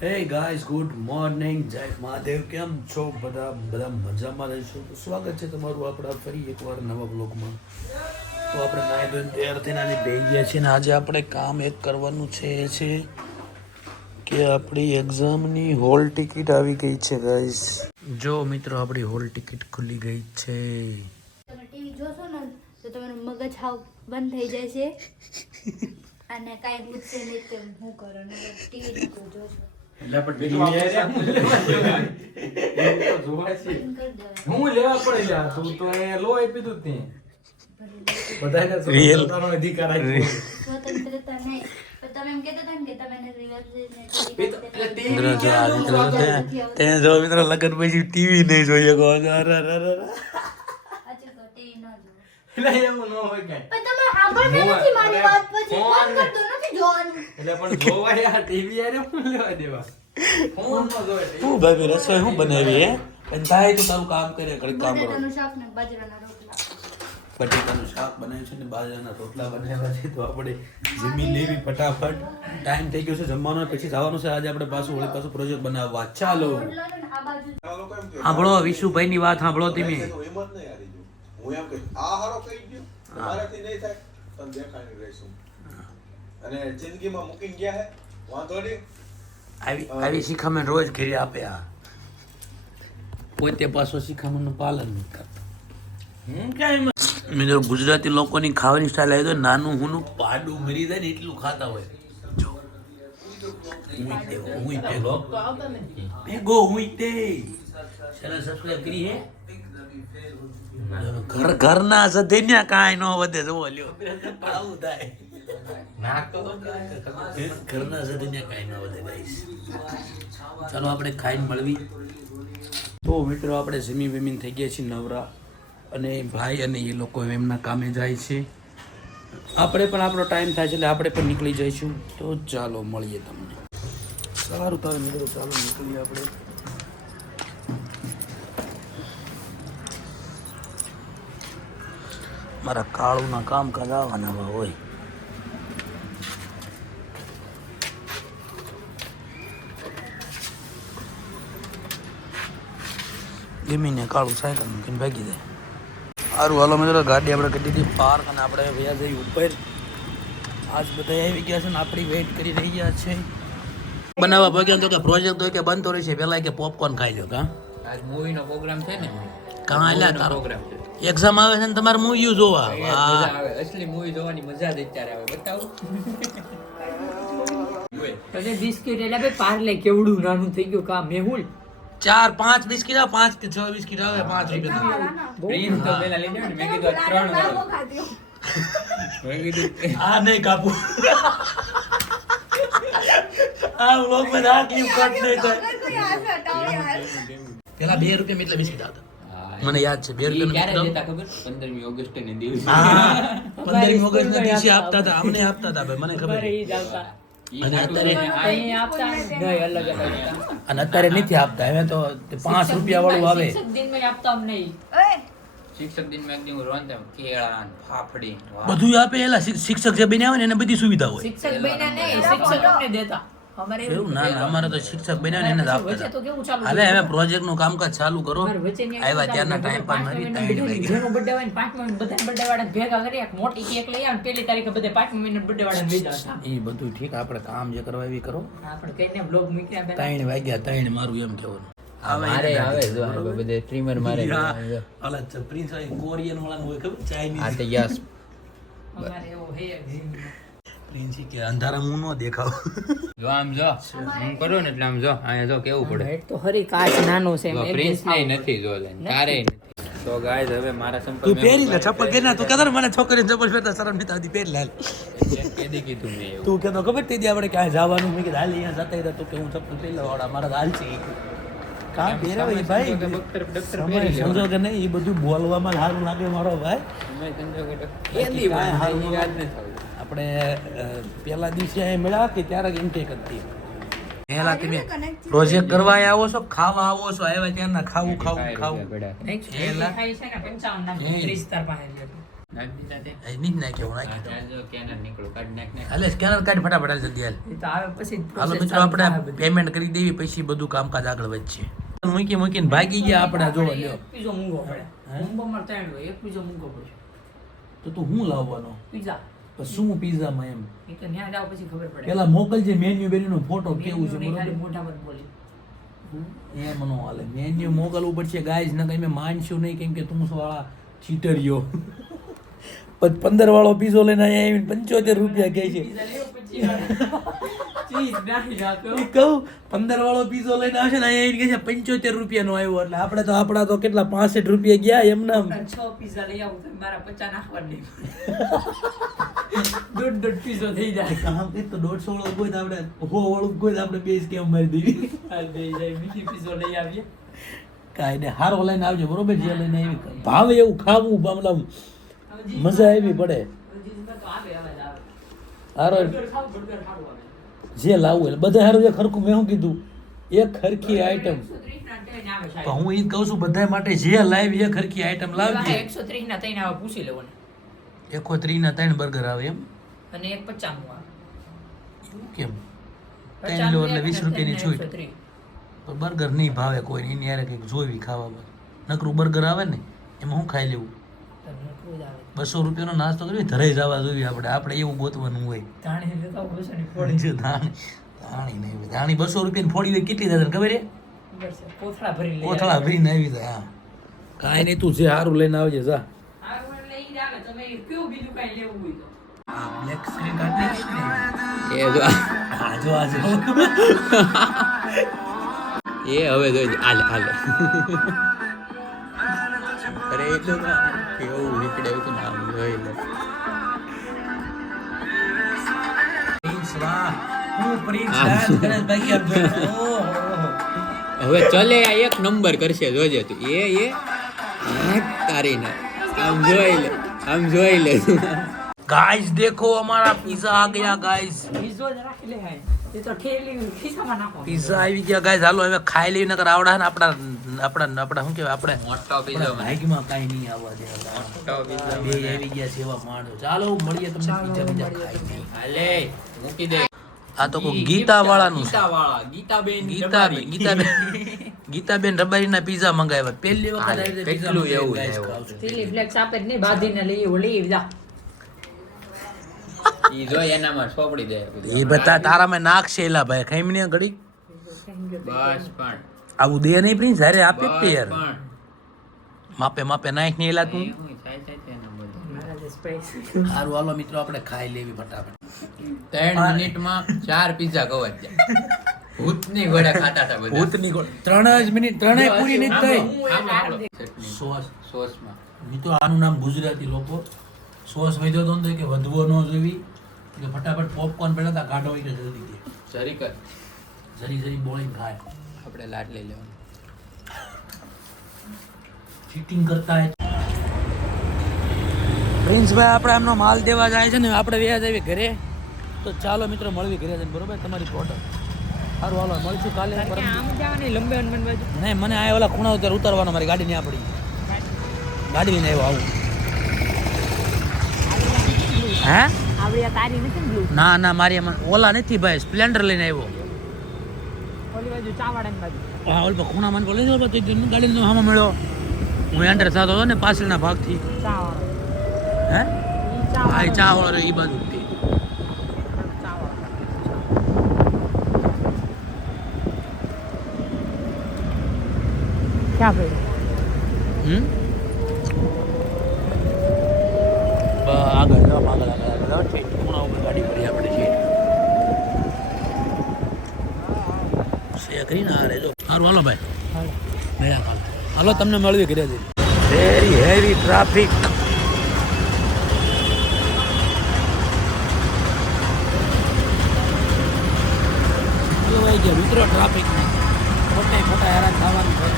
Hey guys good morning જય મહાદેવ કેમ છો બધા મજામાં રહેશો તો સ્વાગત છે તમારું આપણા ફરી એકવાર નવા બ્લોગમાં તો આપણે નાઈ ધોઈને તૈયાર થઈને આજે બેસી ગયા છીએ ને આજે આપણે કામ એક કરવાનું છે એ છે કે આપણી એક્ઝામની હોલ ટિકિટ આવી ગઈ છે ગાઈઝ જો મિત્રો આપણી હોલ ટિકિટ ખુલી ગઈ છે તમે ટીવી જોશો ને તો તમારું મગજ હાવ બંધ થઈ જાય છે અને કાંઈ પૂછશે નહીં કે હું કરો ને ટીવી નતું જોશો એટલે પણ ટીવી હું લેવા પડે લ્યા તું તો એ લો આપી દઉં તે બધાને સ્વતંત્રતાનો અધિકાર આપ્યો સ્વતંત્રતા નહીં પણ તમે એમ કહેતા હતા ને કે તમે ત્યાં જો મિત્રો લગન પછી ટીવી નહીં જોઈએ ટીવી ન જો એટલે એવું ન હોય કાંઈ પણ તમે સાંભળતા નથી મારી વાત પછી ફોન કરતો નથી જોવાનું એટલે પણ જોવા યાર ટીવી યાર હું લેવા દેવા ફોન માં જોવે હું ભાઈ રસોઈ હું બનાવી હે અને થાય તો તારું કામ કરે ઘડી કામ કરો બટેટાનું શાક ને બાજરાના રોટલા બટેટાનું શાક બનાવ્યું છે ને બાજરાના રોટલા બનાવ્યા છે તો આપણે જમી લેવી ફટાફટ ટાઈમ થઈ ગયો છે જમવાનો પછી જવાનું છે આજે આપણે વળી પાછું પ્રોજેક્ટ બનાવવા ચાલો રોટલા છે ને આ બાજુ સાંભળો વિશુભાઈ ની વાત સાંભળો તમે હું એમ કહી આ હારો કહી ગયો તમારાથી નહીં થાય તમે દેખાડી રહીશું અને જિંદગીમાં મૂકી ગયા હે વાંધો નહીં આવી શિખામણ રોજ ઘેરી આપે આ પોતે પાછો શિખામણનું પાલન નહીં કરતા મિત્રો ગુજરાતી લોકોની ખાવાની સ્ટાઇલ આવી તો નાનું હુંનું પાડું મરી જાય ને એટલું ખાતા હોય જો હું પેલો ભેગો હું તે ચેનલ સબસ્ક્રાઇબ કરી હે ઘરના સધેન્યા કાંઈ ન વધે જવો લ્યો આવું થાય ઘરના સધેન્યા કાંઈ ન વધે ગાઈસ ચાલો આપણે ખાઈને મળવી તો મિત્રો આપણે જમી વિમીન થઈ ગયા છીએ નવરા અને ભાઈ અને એ લોકો એમના કામે જાય છે આપણે પણ આપણો ટાઈમ થાય છે એટલે આપણે પણ નીકળી જઈશું તો ચાલો મળીએ તમને સારું તારે મિત્રો ચાલો નીકળીએ આપણે મારા કાળુના કામકાજ આવવાના હોય ગમીને કાળું સાયકલ મૂકીને ભાગી જાય સારું હાલો મિત્રો ગાડી આપણે કરી દીધી પાર્ક અને આપણે વયા જઈ ઉપર આજ બધા આવી ગયા છે ને આપણી વેઇટ કરી રહી ગયા છે બનાવવા ભાગ્યા તો કે પ્રોજેક્ટ હોય કે બનતો રહે છે પહેલાં કે પોપકોર્ન ખાઈ લો કાં આજ મૂવીનો પ્રોગ્રામ છે ને કાં એટલે તારો પ્રોગ્રામ છે એક્ઝામ આવે છે ને તમારે મૂવી જોવા મજા આવે અસલી મૂવી જોવાની મજા જ અત્યારે આવે બતાવું અને બિસ્કિટ એટલે ભાઈ પાર્લે કેવડું નાનું થઈ ગયું કા મેહુલ 4-5 બિસ્કિટ આવે 5 કે 6 બિસ્કિટ આવે 5 રૂપિયા પ્રિન્સ તો પેલા લઈ જાવ ને મેં કીધું 3 વાર મેં કીધું આ નહીં કાપુ આ વ્લોગ માં આ ક્લિપ કટ નહીં થાય પેલા 2 રૂપિયા એટલા બિસ્કિટ આવતા મને યાદ છે 2 ક્યારે રૂપિયા દેતા ખબર 15મી ઓગસ્ટ ને દિવસે 15મી ઓગસ્ટ ના દિવસે આપતા હતા અમને આપતા હતા ભાઈ મને ખબર ઈ જ આવતા અને અત્યારે અહીં આપતા નહીં અલગ અલગ અને અત્યારે નથી આપતા હવે તો 5 રૂપિયા વાળું આવે શિક્ષક દિનમાં આપતા અમ નહીં શિક્ષક દિન માં એકદમ રોંતા કેળા ફાફડી બધું આપે એલા શિક્ષક જે બન્યા હોય ને એને બધી સુવિધા હોય શિક્ષક બન્યા નહીં શિક્ષક અમને દેતા અમારે એવું ના ના અમારે તો શિક્ષક બન્યા ને એને જ આપતા વચ્ચે તો કેવું ચાલુ હાલે હવે પ્રોજેક્ટ નું કામકાજ ચાલુ કરો અમારે વચ્ચે આવ્યા ત્યારના ટાઈમ પર મારી જેનો બર્થડે હોય ને 5મા મહિને બધા બર્થડે વાળા ભેગા કરી એક મોટી કેક લઈ આવે પહેલી તારીખે બધે 5મા મહિને બર્થડે વાળા ભેગા હતા એ બધું ઠીક આપણે કામ જે કરવા એવી કરો આપણે કઈને બ્લોગ મૂક્યા પહેલા 3 વાગ્યા 3 મારું એમ કહેવાનું મારે આવે જો બધે સ્ટ્રીમર મારે અલા પ્રિન્સ કોરિયન વાળા હોય ખબર ચાઇનીઝ આ તો યસ અમારે એવો હે પ્રિન્સ કે અંધારા હું નો દેખાવ જો આમ જો હું કરું ને એટલે આમ જો અહીંયા જો કેવું પડે હેડ તો હરી કાચ નાનો છે જો પ્રિન્સ ને નથી જો તારે નથી તો ગાઈસ હવે મારા તું સંપર્ક પહેરી લે ચપ્પલ કે ના તું કદર મને છોકરીને ચપ્પલ પહેરતા શરમ નથી આવતી પહેરી લે કેદી કીધું મેં એવું તું કેતો ખબર તે દી આપણે ક્યાંય જવાનું મેં કીધું હાલ અહીંયા જતા હતા તો કે હું ચપ્પલ પહેરી લઉં મારા હાલ છે કામ પહેરાવે ભાઈ સમય સમજો કે નહીં એ બધું બોલવામાં સારું લાગે મારો ભાઈ આપણે પેલા દિવસે અહીં મળ્યા કે ત્યારે ઇન્ટેક હતી પહેલા તમે પ્રોજેક્ટ કરવા આવો છો ખાવા આવો છો આવ્યા ત્યારના ખાવું ખાઈ છે ને 55 ના 30 તાર પાસે નાખી દીધા તે? એ નહીં જ નાખ્યો, હું હા, નાખી દઉં. ત્યાં જો કેનર નીકળ્યું. કાઢ નાખ નાખ. હાલે સ્કેનર કાઢ ફટાફટ હાલ જલ્દી હાલ. એ તો આવે પછી જ હાલો process મિત્રો ચાલુ થાય આપણે બધી. પેમેન્ટ કરી દેવી પછી બધું કામકાજ આગળ વધશે. મૂકીને ભાગી ગયા આપણે જોવા લ્યો. એક પીઝો મૂંગો પડે હે? મૂંગોમાં 3 હોય, એક પીઝો મૂંગો પડે તો તું હું લાવવાનો પીઝા તો શું પીઝામાં એમ એ તો ન્યા જાવ પછી ખબર પડે પેલા મોકલજે મેન્યુ બેન્યુનો ફોટો કેવું છે મેન્યુને ખાલી બરોબર મોઢા પર બોલી એમ નો હાલે મેન્યુ મોકલવું પડશે ગાઈઝ ન કઈ મેં માનશું નહીં કેમ કે તું વાળા ચીટરિયો 15 વાળો પીઝો લઈને અહીંયા આવીને 75 રૂપિયા કહે છે પીઝા લેવો પછી ચીઝ નાખી નાખો એ કહું 15 વાળો પીઝો લઈને આવશે ને અહીંયા આવીને કહે છે 75 રૂપિયાનો આવ્યો એટલે આપણા તો કેટલા 65 રૂપિયા ગયા એમના 6 પીઝા લઈ આવું તો મારા 50 નાખવા નહીં દોઢ પીઝો થઈ જાય કામ કે તો 150 વાળો કોઈ તો આપણે 100 વાળો કોઈ તો આપણે બેઝ કેમ મારી દેવી હાલ બે જાય મીઠી પીઝો લઈ આવીએ કાંઈ ને હારો લઈને આવજો બરોબર જે લઈને આવી ભાવે એવું ખાવું મતલબ મજા આવી પડે જીસમાં તો આવે અવાજ આવે હારો બર્ગર ખાવ બર્ગર ખાવું આવે જે લાવવું એટલે બધા હારું જે ખરખું મેં શું કીધું એક ખરખી આઈટમ 130 ના ટ્રેન આવે તો હું એ જ કહું છું બધા માટે જે લાવી એ ખરખી આઈટમ લાવજે 130 ના ત્રણ આવે પૂછી લેવાનું 130 ના 3 બર્ગર આવે એમ અને એક 50 નું આવે એવું કેમ 3 લો એટલે 20 રૂપિયાની છૂટ પણ બર્ગર નહીં ભાવે કોઈ એની યારે કંઈક જોઈવી ખાવામાં નકરું બર્ગર આવે ને એમાં હું ખાઈ લેવું 200 રૂપિયાનો નાસ્તો કરી ધરાઈ જવા જોઈએ આપણે એવું ગોતવાનું હોય ધાણી 200 રૂપિયાની ફોડી હોય કેટલી થાય તને ખબર છે કોથળા ભરીને આવી જાય હા કાંઈ નહીં તું જે સારું લઈને આવજે જા બ્લેક સ્ક્રીન કાઢી એ જો હા જો આ જો એ હવે જોઈ હાલે હાલે અરે એટલું તો કેવું નીકળે એવું તો નામ જોઈ લે પ્રિન્સ વાહ હું પ્રિન્સ ડાન્સ કરે બાકી આપ જો હવે ચલે આ એક નંબર કરશે જોજે તું એ તારીને આમ જોઈ લે गाइस देखो हमारा पिज्जा आ गया गाइस पिज्जा આવી ગયા ગાઈસ હાલો હવે ખાઈ લેવી નકર આવડા ને આપડા શું કહેવાય આપણે મોટો પીઝો ભાગમાં કાઈ નહીં આવવા દે મોટો પીઝો બે આવી ગયા સેવા માણો ચાલો મળીએ તમને પિઝા ખાઈ નહીં હાલે મૂકી દે આ તો કોઈ ગીતા વાળાનું છે ગીતાબેન રબારીના પિઝા મંગાવ્યા પહેલી વખત આવી રીતે પિઝા કેટલું એવું ઈ જો એનામાં સોપડી દે એ બતા તારામાં નાખશે એલા ભાઈ ખાઈ ને ઘડી બસ પણ આવું દે નહીં પ્રિન્સ અરે આપે જ તે યાર પણ માપે નાખ ને એલા તું હું થાય એના બધું સારું હાલો મિત્રો આપણે ખાઈ લેવી ફટાફટ 3 મિનિટમાં 4 પિઝા કવર જાય ભૂતની ઘોડા ખાતા હતા બધા ભૂતની ગોળ 3 જ મિનિટ 3 પૂરી નહીં થઈ સોસ સોસમાં મિત્રો આનું નામ ગુજરાતી લોકો સોસ વધ્યો તો ને કે વધવો ન જોવી કે ફટાફટ પોપકોર્ન પેલા તા કાઢો કે જલ્દી દે જરી કર જરી બોળીને ખાય આપણે લાડ લઈ લેવાનું ચીટિંગ કરતા હે પ્રિન્સભાઈ આપણે એમનો માલ દેવા જાય છે ને આપણે વ્યાજ આવી ઘરે તો ચાલો મિત્રો મળવી ઘરે જઈને બરોબર તમારી પ્રોડક્ટ સારું હાલો મળશું કાલે નહીં મને આ ઓલા ખૂણા ઉતારવાનો મારી ગાડી ત્યાં પડી ગાડી લઈને આવ્યો આવું હે ના મારી ઓલા નથી ભાઈ સ્પ્લેન્ડર લઈને આવ્યો હા ઓલ ખૂણા મને બોલે ગાડી હામાં મળ્યો હું એન્ટર થતો હતો ને પાછળના ભાગથી હે હા એ ચા વાળો એ બાજુ આગળ છે ખૂણા ઉપર ગાડી પડી આપણે છે કરીને આ રેજો સારું હાલો ભાઈ મેળા કાલ હાલો તમને મળવી ઘરે જઈ વેરી હેવી ટ્રાફિક ભાઈ ગયા મિત્રો ટ્રાફિક ખોટા હેરાન થવાનું છે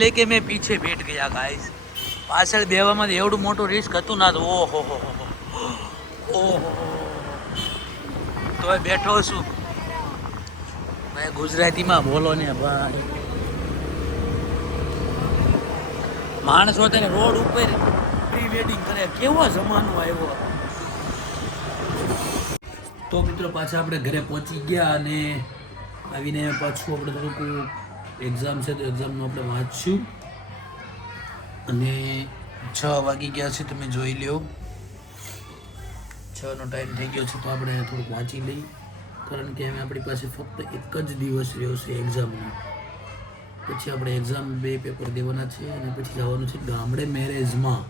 लेके मैं पीछे बैठ गया गाइस पाछળ બેવામાં એવડું મોટું રિસ્ક હતું ના તો ઓહો તો બેઠો છું મેં ગુજરાતીમાં બોલો ને ભાઈ માણસો તેને રોડ ઉપર પ્રી વેડિંગ કરે, કેવો જમાનો આવ્યો. તો મિત્રો પાછા આપણે ઘરે પહોંચી ગયા અને આવીને પાછું આપણે થોડુંક એક્ઝામ છે તો એક્ઝામનું આપણે વાંચ્યું અને 6 વાગી ગયા છે, તમે જોઈ લો 6નો ટાઈમ થઈ ગયો છે. તો આપણે થોડુંક વાંચી લઈએ, કારણ કે હવે આપણી પાસે ફક્ત એક જ દિવસ રહ્યો છે એક્ઝામનો. પછી આપણે એક્ઝામ 2 પેપર દેવાના છે અને પછી જવાનું છે ગામડે મેરેજમાં.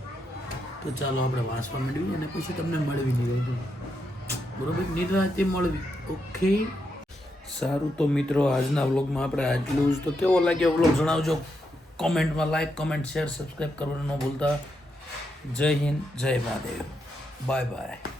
તો ચાલો આપણે વાંચવા માંડવી અને પછી તમને મળવી નહીં, બરોબર? નિરાંતે મળવી. ઓકે, સારું. તો મિત્રો આજના વ્લોગમાં આપણે આટલું જ. તો કેવો લાગ્યો વ્લોગ જણાવજો કોમેન્ટમાં. લાઈક, કમેન્ટ, શેર, સબસ્ક્રાઈબ કરવાનું ન ભૂલતા. જય હિન્દ, જય મહાદેવ, બાય બાય.